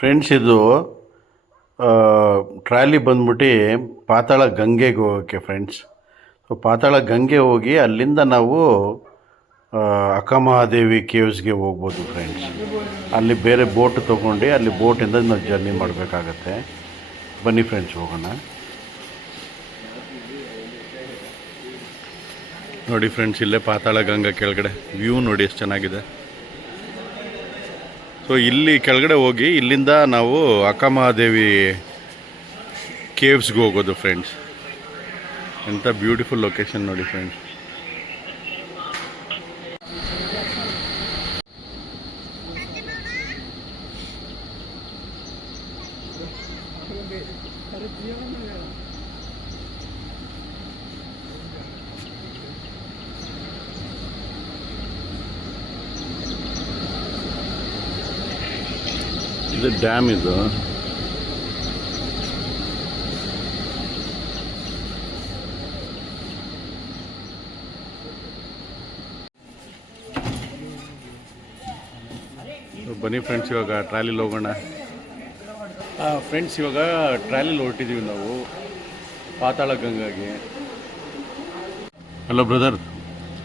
Friends, ಇದು trolley ಬಂದ್ಬಿಟ್ಟು ಪಾತಾಳ ಗಂಗೆಗೆ ಹೋಗೋಕ್ಕೆ ಫ್ರೆಂಡ್ಸ್. ಸೊ ಪಾತಾಳ ಗಂಗೆ ಹೋಗಿ ಅಲ್ಲಿಂದ ನಾವು ಅಕ್ಕಮಹಾದೇವಿ ಕೇವ್ಸ್ಗೆ ಹೋಗ್ಬೋದು ಫ್ರೆಂಡ್ಸ್. ಅಲ್ಲಿ ಬೇರೆ ಬೋಟ್ ತೊಗೊಂಡು ಅಲ್ಲಿ ಬೋಟಿಂದ ನಾವು ಜರ್ನಿ ಮಾಡಬೇಕಾಗತ್ತೆ. ಬನ್ನಿ ಫ್ರೆಂಡ್ಸ್, ಹೋಗೋಣ. ನೋಡಿ ಫ್ರೆಂಡ್ಸ್, ಇಲ್ಲೇ ಪಾತಾಳ ಗಂಗಾ ಕೆಳಗಡೆ ವ್ಯೂ ನೋಡಿ ಎಷ್ಟು ಚೆನ್ನಾಗಿದೆ. ಸೊ ಇಲ್ಲಿ ಕೆಳಗಡೆ ಹೋಗಿ ಇಲ್ಲಿಂದ ನಾವು ಅಕ್ಕಮಹಾದೇವಿ ಕೇವ್ಸ್ಗೆ ಹೋಗೋದು ಫ್ರೆಂಡ್ಸ್. ಎಂಥ ಬ್ಯೂಟಿಫುಲ್ ಲೊಕೇಶನ್ ನೋಡಿ ಫ್ರೆಂಡ್ಸ್. ಇದು ಡ್ಯಾಮ್ ಇದು. ಬನ್ನಿ ಫ್ರೆಂಡ್ಸ್, ಇವಾಗ ಟ್ರಾಲಿಲಿ ಹೋಗೋಣ. ಫ್ರೆಂಡ್ಸ್, ಇವಾಗ ಟ್ರಾಲಿಲಿ ಹೊರಟಿದ್ದೀವಿ ನಾವು పాతాళ గంగాకి. Hello brother,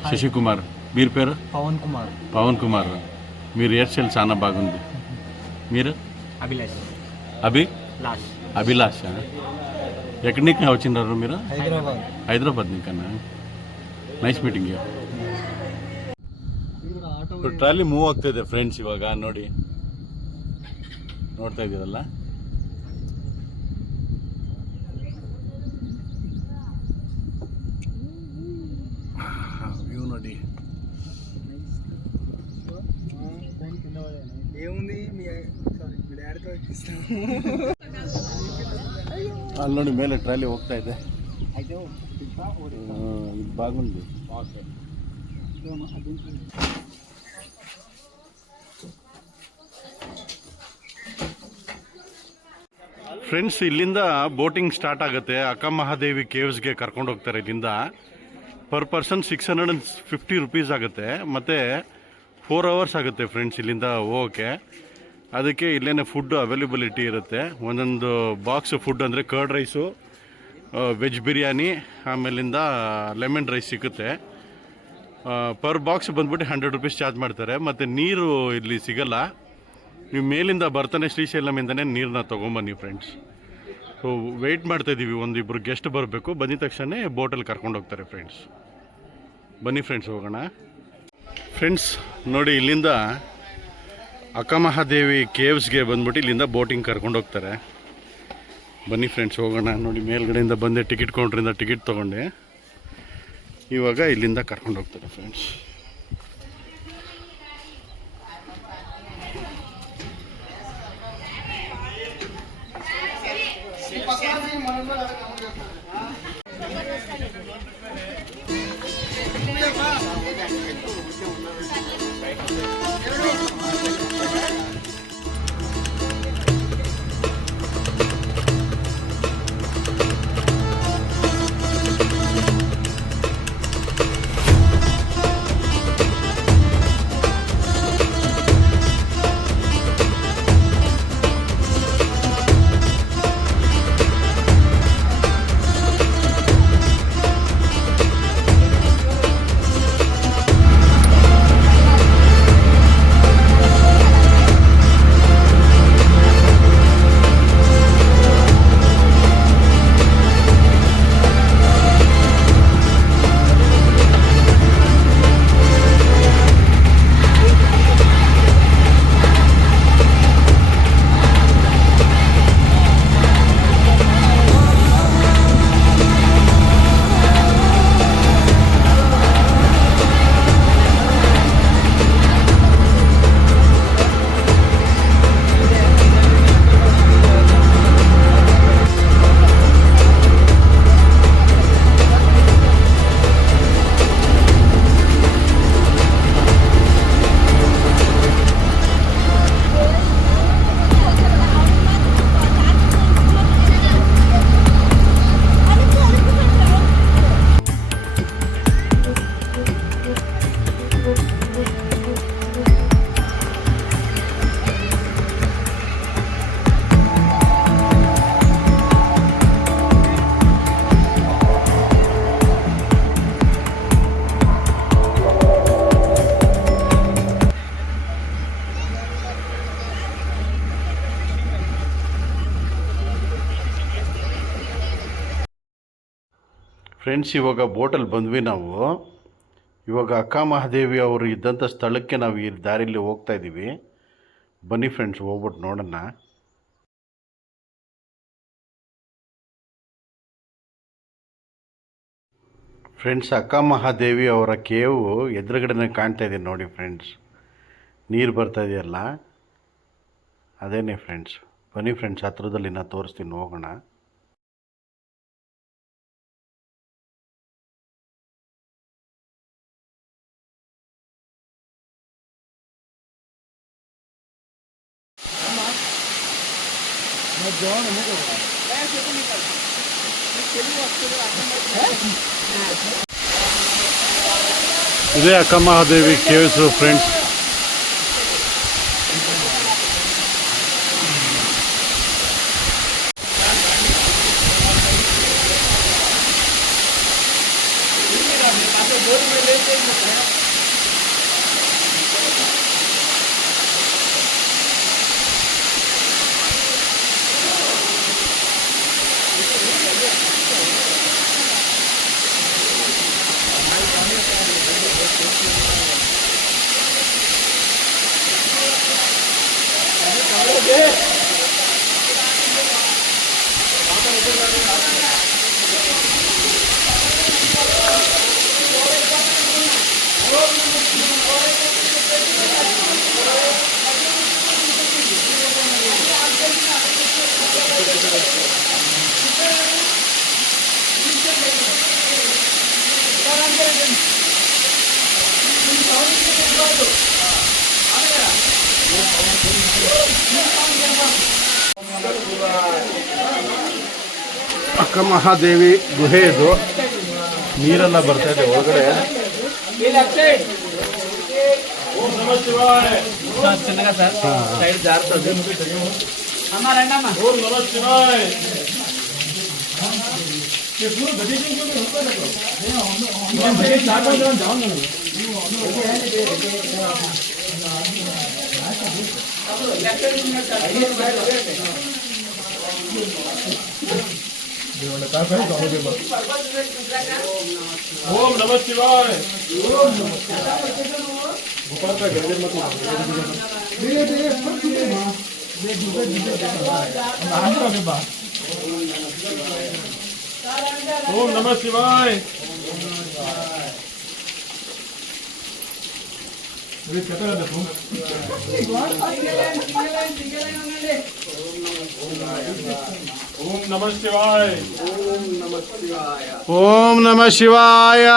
Shashikumar. మీరు పేరు? పవన్ కుమార్. పవన్ కుమార్. మీరు హెయిర్ స్టైల్ చాలా బాగుంది. మీరు? అభిలాష్. అభిలాష్. ఎక్కడి నుంచి వచ్చినారు మీరు? హైదరాబాద్. హైదరాబాద్ నీకన్నా. Nice meeting you. Trolley move ಆಗ್ತಾಯಿದೆ ಫ್ರೆಂಡ್ಸ್. ಇವಾಗ ನೋಡ್ತಾ ಇದ್ದೀರಲ್ಲ. ವ್ಯೂ ನೋಡಿ. ಅಲ್ಲಿ ನೋಡಿ ಮೇಲೆ ಟ್ರಾಲಿ ಹೋಗ್ತಾ ಇದೆ. ಇದು ಬಾಗುಂಡಿ. ಫ್ರೆಂಡ್ಸ್, ಇಲ್ಲಿಂದ ಬೋಟಿಂಗ್ ಸ್ಟಾರ್ಟ್ ಆಗುತ್ತೆ. ಅಕ್ಕಮಹಾದೇವಿ ಕೇವ್ಸ್ಗೆ ಕರ್ಕೊಂಡು ಹೋಗ್ತಾರೆ. ಇಲ್ಲಿಂದ ಪರ್ ಪರ್ಸನ್ 650 ರುಪೀಸ್ ಆಗುತ್ತೆ. ಮತ್ತು 4 ಅವರ್ಸ್ ಆಗುತ್ತೆ ಫ್ರೆಂಡ್ಸ್ ಇಲ್ಲಿಂದ ಹೋಗೋಕ್ಕೆ. ಅದಕ್ಕೆ ಇಲ್ಲೇ ಫುಡ್ ಅವೈಲಬಿಲಿಟಿ ಇರುತ್ತೆ. ಒಂದೊಂದು ಬಾಕ್ಸ್ ಫುಡ್ ಅಂದರೆ ಕರ್ಡ್ ರೈಸು, ವೆಜ್ ಬಿರಿಯಾನಿ, ಆಮೇಲಿಂದ ಲೆಮನ್ ರೈಸ್ ಸಿಗುತ್ತೆ. ಪರ್ ಬಾಕ್ಸ್ ಬಂದ್ಬಿಟ್ಟು 100 ರುಪೀಸ್ ಚಾರ್ಜ್ ಮಾಡ್ತಾರೆ. ಮತ್ತು ನೀರು ಇಲ್ಲಿ ಸಿಗಲ್ಲ. ನೀವು ಮೇಲಿಂದ ಬರ್ತಾನೆ ಶ್ರೀಶೈಲಮಿಂದನೇ ನೀರನ್ನ ತೊಗೊಂಬನ್ನಿ ಫ್ರೆಂಡ್ಸ್. ಸೊ ವೆಯ್ಟ್ ಮಾಡ್ತಾಯಿದ್ದೀವಿ, ಒಂದಿಬ್ಬರು ಗೆಸ್ಟ್ ಬರಬೇಕು. ಬಂದಿದ ತಕ್ಷಣ ಬೋಟಲ್ಲಿ ಕರ್ಕೊಂಡು ಹೋಗ್ತಾರೆ ಫ್ರೆಂಡ್ಸ್. ಬನ್ನಿ ಫ್ರೆಂಡ್ಸ್, ಹೋಗೋಣ. ಫ್ರೆಂಡ್ಸ್ ನೋಡಿ, ಇಲ್ಲಿಂದ ಅಕ್ಕಮಹಾದೇವಿ ಕೇವ್ಸ್ಗೆ ಬಂದ್ಬಿಟ್ಟು ಇಲ್ಲಿಂದ ಬೋಟಿಂಗ್ ಕರ್ಕೊಂಡು ಹೋಗ್ತಾರೆ. ಬನ್ನಿ ಫ್ರೆಂಡ್ಸ್, ಹೋಗೋಣ. ನೋಡಿ, ಮೇಲ್ಗಡೆಯಿಂದ ಬಂದೆ ಟಿಕೆಟ್ ಕೌಂಟ್ರಿಂದ ಟಿಕೆಟ್ ತೊಗೊಂಡೆ. ಇವಾಗ ಇಲ್ಲಿಂದ ಕರ್ಕೊಂಡು ಹೋಗ್ತಾರೆ ಫ್ರೆಂಡ್ಸ್. ಫ್ರೆಂಡ್ಸ್, ಇವಾಗ ಬೋಟಲ್ಲಿ ಬಂದ್ವಿ ನಾವು. ಇವಾಗ ಅಕ್ಕ ಮಹಾದೇವಿ ಅವರು ಇದ್ದಂಥ ಸ್ಥಳಕ್ಕೆ ನಾವು ಈ ದಾರಿಯಲ್ಲಿ ಹೋಗ್ತಾ ಇದ್ದೀವಿ. ಬನ್ನಿ ಫ್ರೆಂಡ್ಸ್, ಹೋಗ್ಬಿಟ್ಟು ನೋಡೋಣ. ಫ್ರೆಂಡ್ಸ್, ಅಕ್ಕ ಮಹಾದೇವಿ ಅವರ ಕೇವು ಎದುರುಗಡೆನೇ ಕಾಣ್ತಾ ಇದೆ ನೋಡಿ ಫ್ರೆಂಡ್ಸ್. ನೀರು ಬರ್ತಾ ಇದೆಯಲ್ಲ, ಅದೇನೇ ಫ್ರೆಂಡ್ಸ್. ಬನ್ನಿ ಫ್ರೆಂಡ್ಸ್, ಹತ್ರದಲ್ಲಿ ನಾನು ತೋರಿಸ್ತೀನಿ, ಹೋಗೋಣ. ಇದೇ ಅಕ್ಕ ಮಹಾದೇವಿ ಕೇವ್ಸು ಫ್ರೆಂಡ್ಸ್. ಅಕ್ಕ ಮಹಾದೇವಿ ಗುಹೆ ಇದು. ನೀರೆಲ್ಲ ಬರ್ತಾ ಇದೆ ಒಳಗಡೆ. ಓಂ ನಮಃ ಶಿವಾಯ. ಓಂ ನಮಃ ಶಿವಾಯ. ಓಂ ನಮಃ ಶಿವಾಯ. ಓಂ ನಮಃ ಶಿವಾಯ.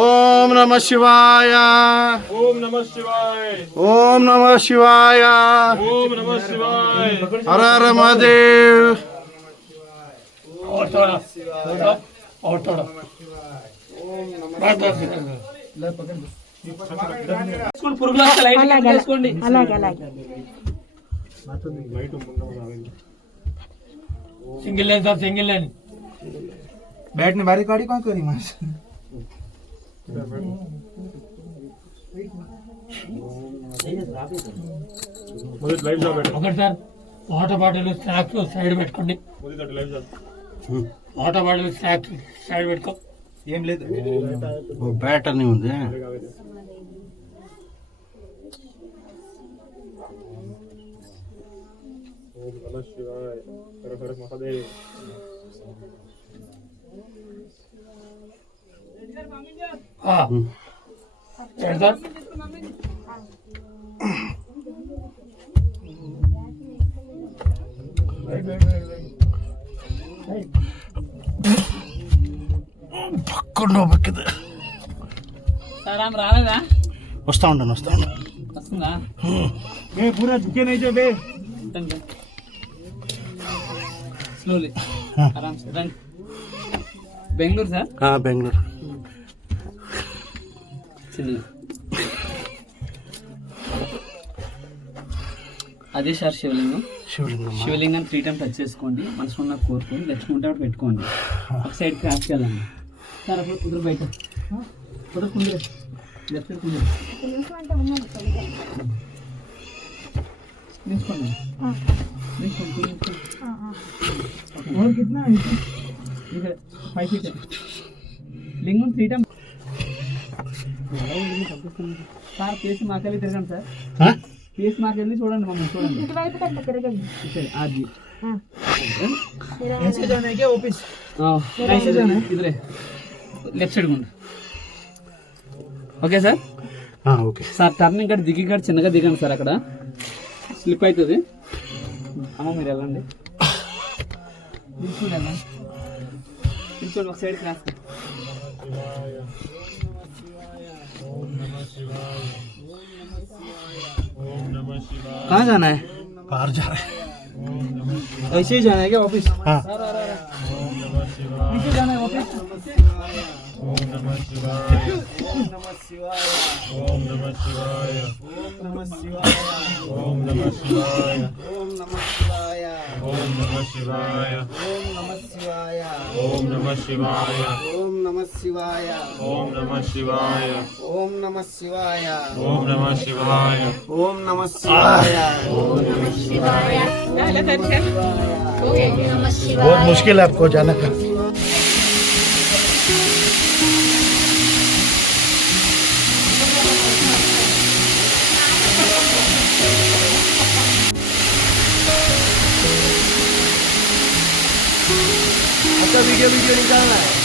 ಓಂ ನಮಃ ಶಿವಾಯ. ಓಂ ನಮಃ ಶಿವಾಯ. ಓಂ ನಮಃ ಶಿವಾಯ. ಓಂ ನಮಃ ಶಿವಾಯ. ಓಂ ನಮಃ ಶಿವಾಯ. ಹರ ಹರ ಮಹಾದೇವ್. सिंगल लाइन साहब, सिंगल लाइन बैठने बारी गाड़ी कौन करी मास మొదటి లైవ్ జాబ్ పెట్టండి. ఒకటి sir water bottle snacks side పెట్టుకోండి. మొదటి live job. Water bottle snacks side పెట్టుకో. ఏం లేదు బ్యాట్ అని ఉంది. ఓం నమః శివాయ. హర హర మహాదేవ్. సార్ పక్కన ಹೋಗ್ಬೇಕಿದೆ. సార్ ఆమె రాలేదా? వస్తా ఉంటాను. వస్తుందా? पूरा झुके नहीं जो बे స్లోలీ ఆరామ్ సే రండి. బెంగళూరు సార్? బెంగళూరు. అదే సార్ శివలింగం. శివలింగం. శివలింగం 3 టైమ్స్ టచ్ చేసుకోండి. మనసులో ఉన్న కోరుకోండి, తెచ్చుకుంటే అప్పుడు పెట్టుకోండి. ఒక సైడ్ క్రాస్ చేయాలండి సార్. అప్పుడు కుదురు బయట కుదురు కుందరు లెఫ్ట్ సైడ్ కుందరు నిల్చుకోండి. और कितना है ఇక్కడ 5 feet లింగం 3 times సార్ కేసు మాకెళ్ళి తిరగండి సార్ కేసు మాకెళ్ళి చూడండి మమ్మల్ని చూడండి ఇటువైపు కట్ట తిరగండి ఇక్కడ ఆర్జీ ऐसे जाने के ऑफिस ऐसे जाना है इधर लेफ्ट సైడ్ కొండి okay sir okay sir turning ఇక్కడ దిగి ఇక్కడ చిన్నగా దిగండి సార్ అక్కడ స్లిప్ అవుతుంది అమ్మ మీరు వెళ్ళండి నిల్చోండి వెళ్ళండి నిల్చోండి ఒక సైడ్ క్లాస్ कहाँ जाना है बाहर जा रहे हैं ऐसे ही जाना है क्या ऑफिस नीचे जाना है ऑफिस ओम नमः शिवाय ओम नमः शिवाय ओम नमः शिवाय ओम नमः शिवाय ओम नमः शिवाय ओम नमः शिवाय ओम नमः शिवाय ओम नमः शिवाय ओम नमः शिवाय ओम नमः शिवाय ओम नमः शिवाय ओम नमः शिवाय ओम नमः शिवाय ओम नमः शिवाय बहुत मुश्किल है आपको जाना का अच्छा वीडियो निकालना है